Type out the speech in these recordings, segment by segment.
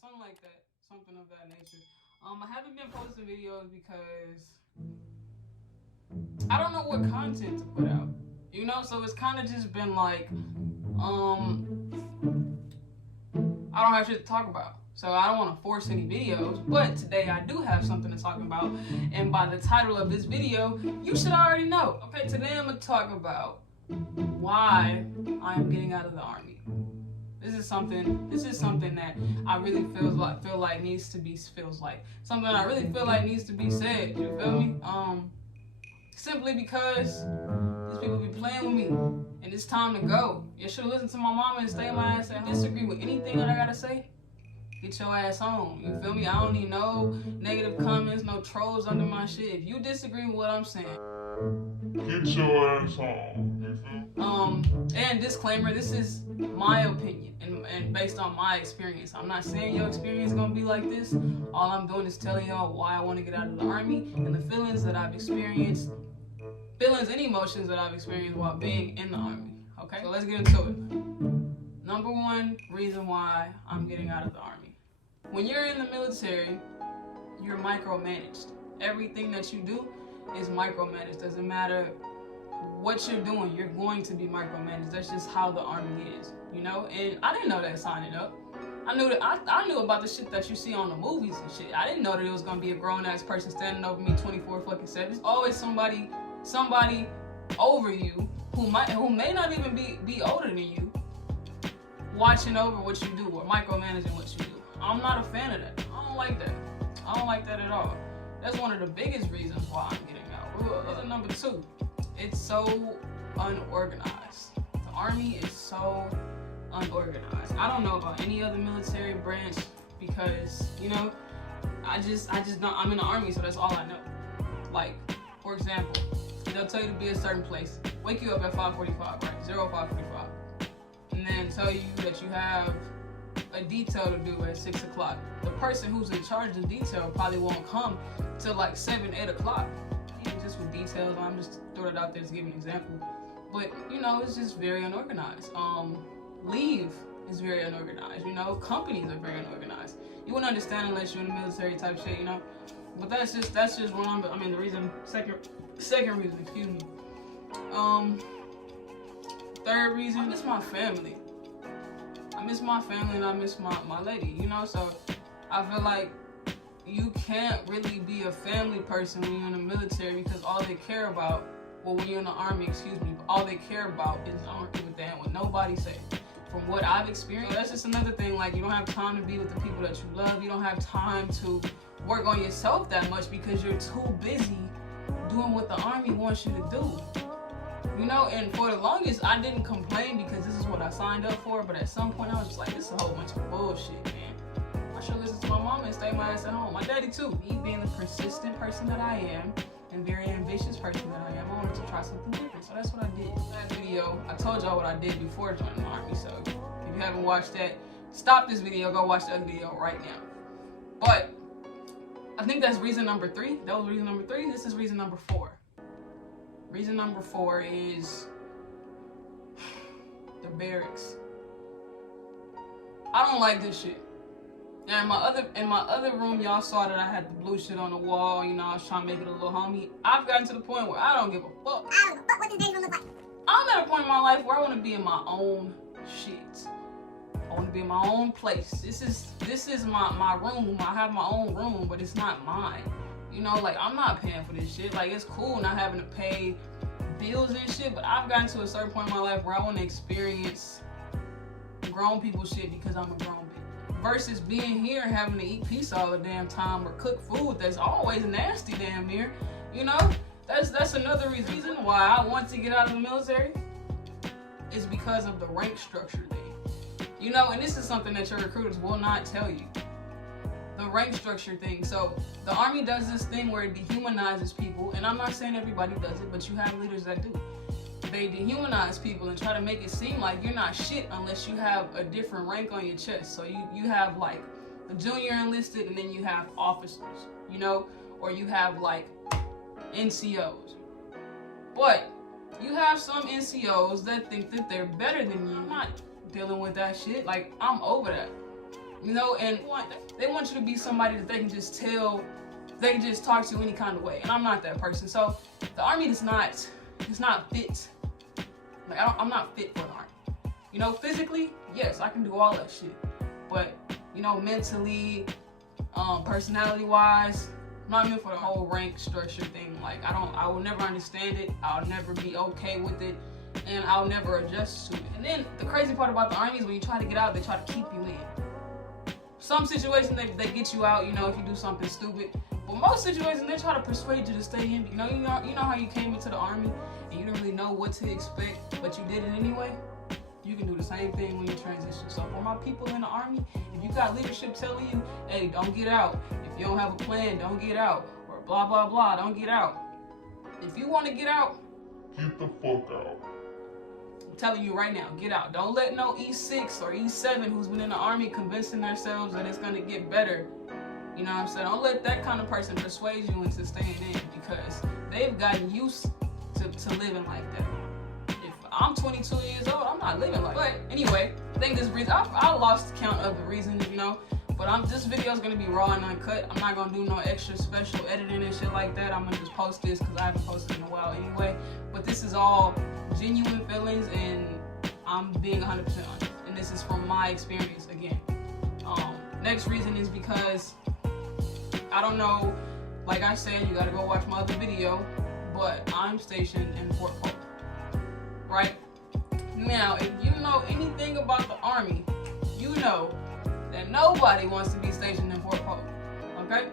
something like that, something of that nature. I haven't been posting videos because I don't know what content to put out. You know, so it's kind of just been like, I don't have shit to talk about. So I don't want to force any videos, but today I do have something to talk about. And by the title of this video, you should already know. Okay, today I'm going to talk about why I'm getting out of the Army. This is something that I really feel like needs to be something I really feel like needs to be said. You feel me? Simply because these people be playing with me, and it's time to go. You should listen to my mama and stay my ass at home. Disagree with anything that I gotta say? Get your ass home. You feel me? I don't need no negative comments, no trolls under my shit. If you disagree with what I'm saying, get your ass home. You feel? And disclaimer, this is my opinion and based on my experience. I'm not saying your experience is gonna be like this. All I'm doing is telling y'all why I want to get out of the Army and the feelings that I've experienced, feelings and emotions that I've experienced while being in the Army. Okay, so let's get into it. Number one reason why I'm getting out of the Army. When you're in the military, you're micromanaged. Everything that you do is micromanaged. Doesn't matter what you're doing, you're going to be micromanaged. That's just how the Army is, you know? And I didn't know that signing up. I knew about the shit that you see on the movies and shit. I didn't know that it was gonna be a grown-ass person standing over me 24/7. Always somebody over you who may not even be older than you, watching over what you do or micromanaging what you do. I'm not a fan of that. I don't like that. I don't like that at all. That's one of the biggest reasons why I'm getting out. Reason number two, it's so unorganized. The Army is so unorganized. I don't know about any other military branch because, you know, I just don't. I'm in the Army, so that's all I know. Like, for example, they'll tell you to be a certain place, wake you up at 5:45, right? 05:45, and then tell you that you have a detail to do at 6 o'clock. The person who's in charge of the detail probably won't come till like 7, 8 o'clock. Even just with details, I'm just throwing it out there to give an example. But, you know, it's just very unorganized. Leave is very unorganized, you know? Companies are very unorganized. You wouldn't understand unless you're in the military type shit, you know? But that's just one, the reason, second reason, excuse me. Third reason, I miss my family. I miss my family and I miss my lady, you know? So I feel like you can't really be a family person when you're in the military because all they care about, well, when you're in the Army, all they care about is what nobody say. From what I've experienced, that's just another thing. Like, you don't have time to be with the people that you love. You don't have time to work on yourself that much because you're too busy doing what the Army wants you to do. You know, and for the longest, I didn't complain because this is what I signed up for. But at some point, I was just like, this is a whole bunch of bullshit, man. I should listen to my mama and stay my ass at home. My daddy too. Me being the persistent person that I am and very ambitious person that I am, I wanted to try something different. So that's what I did. In that video, I told y'all what I did before joining the Army. So if you haven't watched that, stop this video, go watch that video right now. But I think that's reason number 3. That was reason number 3. This is reason number 4. Reason number 4 is the barracks. I don't like this shit. Yeah, in my other room, y'all saw that I had the blue shit on the wall. You know, I was trying to make it a little homey. I've gotten to the point where I don't give a fuck. I don't know what this day's room look like. I'm at a point in my life where I want to be in my own shit. I want to be in my own place. This is my room. I have my own room, but it's not mine. You know, like, I'm not paying for this shit. Like, it's cool not having to pay bills and shit, but I've gotten to a certain point in my life where I want to experience grown people shit because I'm a grown bitch. Versus being here and having to eat pizza all the damn time or cook food that's always nasty damn near. You know, that's another reason why I want to get out of the military is because of the rank structure thing. You know, and this is something that your recruiters will not tell you. The rank structure thing. So the Army does this thing where it dehumanizes people, and I'm not saying everybody does it, but you have leaders that do. They dehumanize people and try to make it seem like you're not shit unless you have a different rank on your chest. So you have like the junior enlisted, and then you have officers, you know, or you have like NCOs. But you have some NCOs that think that they're better than you. I'm not dealing with that shit. Like, I'm over that. you know, and they want you to be somebody that they can just talk to any kind of way, and I'm not that person. So the army is not fit. Like I'm not fit for the army. You know, physically, yes, I can do all that shit, but you know, mentally, personality-wise, I'm not meant for the whole rank structure thing. Like I will never understand it. I'll never be okay with it, and I'll never adjust to it. And then the crazy part about the army is when you try to get out, they try to keep you in. Some situations they get you out, you know, if you do something stupid. But most situations they try to persuade you to stay in. You know how you came into the army and you didn't really know what to expect, but you did it anyway. You can do the same thing when you transition. So for my people in the army, if you got leadership telling you, hey, don't get out. If you don't have a plan, don't get out. Or blah, blah, blah, don't get out. If you want to get out, get the fuck out. I'm telling you right now, get out. Don't let no E6 or E7 who's been in the army convincing themselves that it's going to get better. You know what I'm saying? Don't let that kind of person persuade you into staying in, because they've gotten used to living like that. I'm 22 years old. I'm not living like that. But anyway, I think this reason, I lost count of the reasons, you know. But this video is gonna be raw and uncut. I'm not gonna do no extra special editing and shit like that. I'm gonna just post this because I haven't posted in a while anyway. But this is all genuine feelings, and I'm being 100% honest. And this is from my experience again. Next reason is because I don't know. Like I said, you gotta go watch my other video. But I'm stationed in Fort Polk. Right? Now, if you know anything about the army, you know that nobody wants to be stationed in Fort Polk. Okay?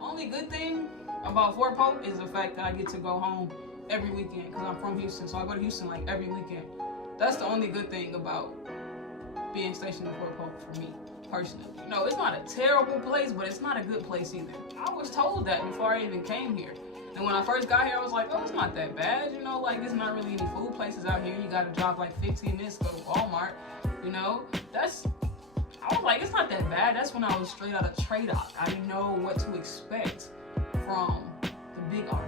Only good thing about Fort Polk is the fact that I get to go home every weekend, because I'm from Houston, so I go to Houston like every weekend. That's the only good thing about being stationed in Fort Polk for me, personally. You know, it's not a terrible place, but it's not a good place either. I was told that before I even came here. And when I first got here, I was like, oh, it's not that bad. You know, like, there's not really any food places out here. You got to drive like 15 minutes to go to Walmart. You know, I was like, it's not that bad. That's when I was straight out of trade-off. I didn't know what to expect from the big army.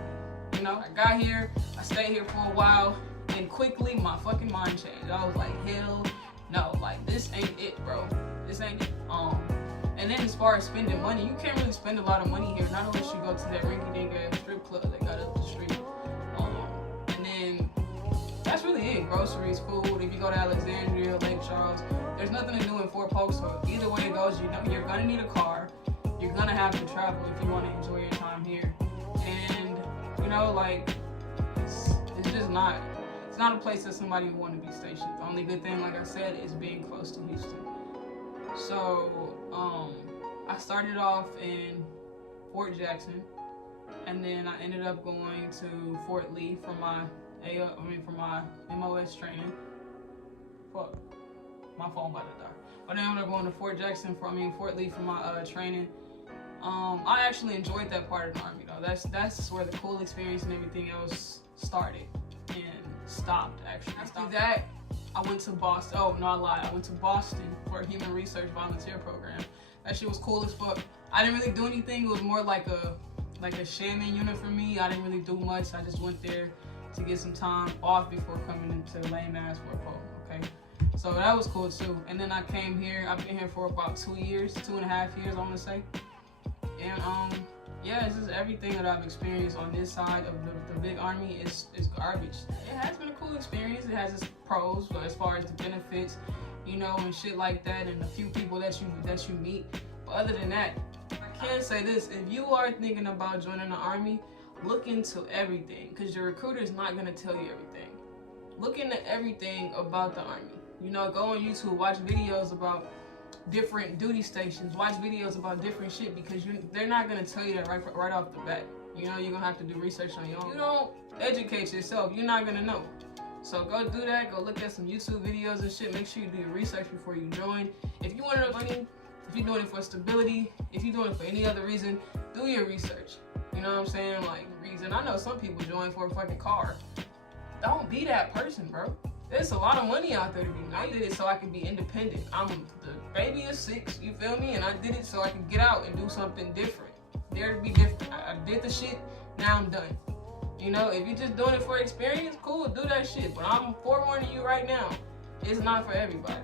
You know, I got here, I stayed here for a while, and quickly my fucking mind changed. I was like, hell no, like, this ain't it, bro. This ain't it. And then as far as spending money, you can't really spend a lot of money here, not unless you go to that rinky-dink ass strip club that got up the street. And then that's really it. Groceries, food. If you go to Alexandria, Lake Charles, there's nothing to do in Fort Polk. So either way it goes, you know you're gonna need a car. You're gonna have to travel if you want to enjoy your time here. And you know, like it's just not. It's not a place that somebody would want to be stationed. The only good thing, like I said, is being close to Houston. So, I started off in Fort Jackson, and then I ended up going to Fort Lee for my MOS training. Fuck, my phone about to die. But then I ended up going to Fort Jackson Fort Lee for my training. I actually enjoyed that part of the army though. That's where the cool experience and everything else started and stopped actually. After that, I went to Boston. Oh, no, I lied. I went to Boston for a human research volunteer program. That shit was cool as fuck. I didn't really do anything. It was more like a shaman unit for me. I didn't really do much. I just went there to get some time off before coming into lame ass Fort Polk. Okay, so that was cool too. And then I came here. I've been here for about 2 years, 2.5 years, I want to say. And yeah, it's just everything that I've experienced on this side of the big army is garbage. It has been a cool experience. It has its pros, but as far as the benefits, you know, and shit like that, and a few people that you meet. But other than that, I can say this: if you are thinking about joining the army, look into everything, because your recruiter is not gonna tell you everything. Look into everything about the army. You know, go on YouTube, watch videos about different duty stations, watch videos about different shit, because they're not gonna tell you that right off the bat. You know, you're gonna have to do research on your own. You don't educate yourself, you're not gonna know. So go do that, go look at some YouTube videos and shit. Make sure you do your research before you join. If you want to money, if you're doing it for stability, if you're doing it for any other reason, do your research. You know what I'm saying? Like, reason. I know some people join for a fucking car. Don't be that person, bro. There's a lot of money out there to be made. I did it so I could be independent. I'm the baby of 6, you feel me? And I did it so I could get out and do something different. Dare to be different. I did the shit, now I'm done. You know, if you're just doing it for experience, cool, do that shit. But I'm forewarning you right now, it's not for everybody.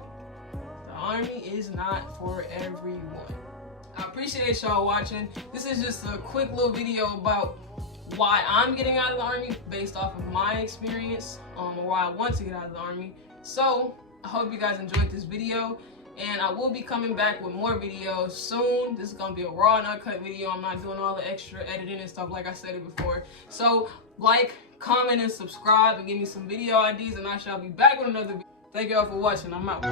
So army is not for everyone. I appreciate y'all watching. This is just a quick little video about why I'm getting out of the army based off of my experience, or why I want to get out of the army. So I hope you guys enjoyed this video, and I will be coming back with more videos soon. This is gonna be a raw and uncut video. I'm not doing all the extra editing and stuff like I said it before. So like, comment, and subscribe, and give me some video ideas, and I shall be back with another video. Thank y'all for watching. I'm out.